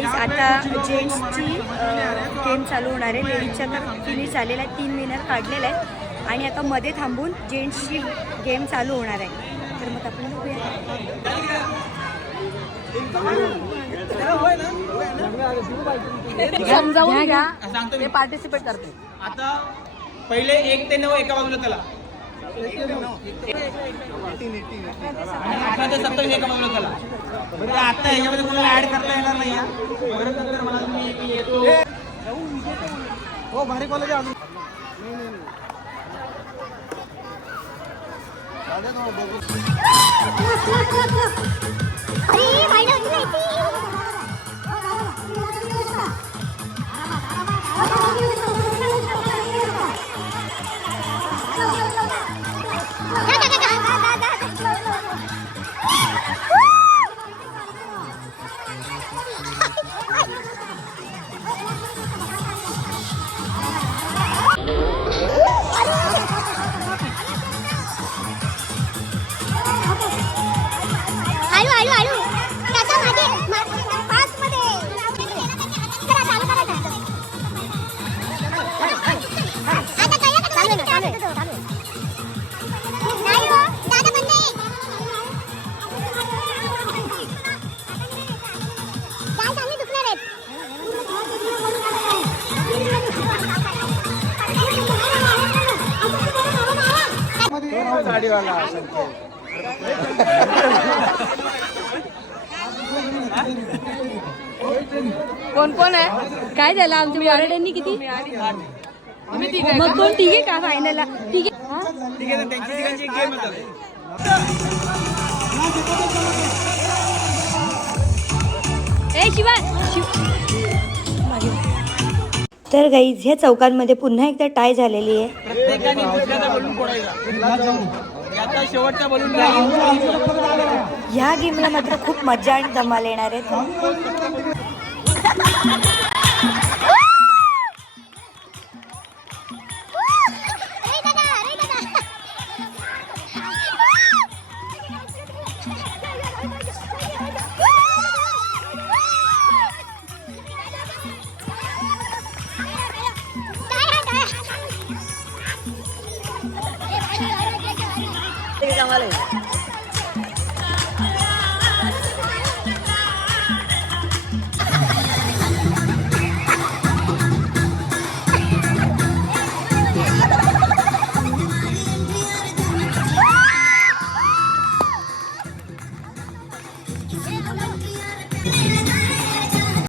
Guys आता जेंट्सची game चालू होणार आहे. लेडीजच्या तर फिनिश झालेला आहे, 3 विनर काढलेला आहे आणि आता मध्ये थांबून जेंट्सची गेम चालू होणार आहे. तर मग आपण बघूया. समजावून घ्या, ते पार्टिसिपेट करते. आता पहिले 1 ते 9 एका बाजूला चला, 18 ते 27 एका बाजूला चला. बरं आता ह्याच्यामध्ये कोणाला ऍड करता येणार नाही. बरं नंतर मला तुम्ही येतो हो भारी कॉलेज अजून कोण कोण आहे? काय झालं आमच्या मराठ्यांनी किती? मग कोण ठीक आहे का फायनलला? ठीक आहे, त्यांची तिघांची गेम आहे. ए शिवा तर गाईज ह्या चौकांमध्ये पुन्हा एकदा टाय झालेली आहे. प्रत्येकाने दुसऱ्याचा बलून फोडायचा. आता शेवटचा बलून राहील. ह्या गेमला मात्र खूप मजा आणि धमाल येणार आहे. चांगलं आहे.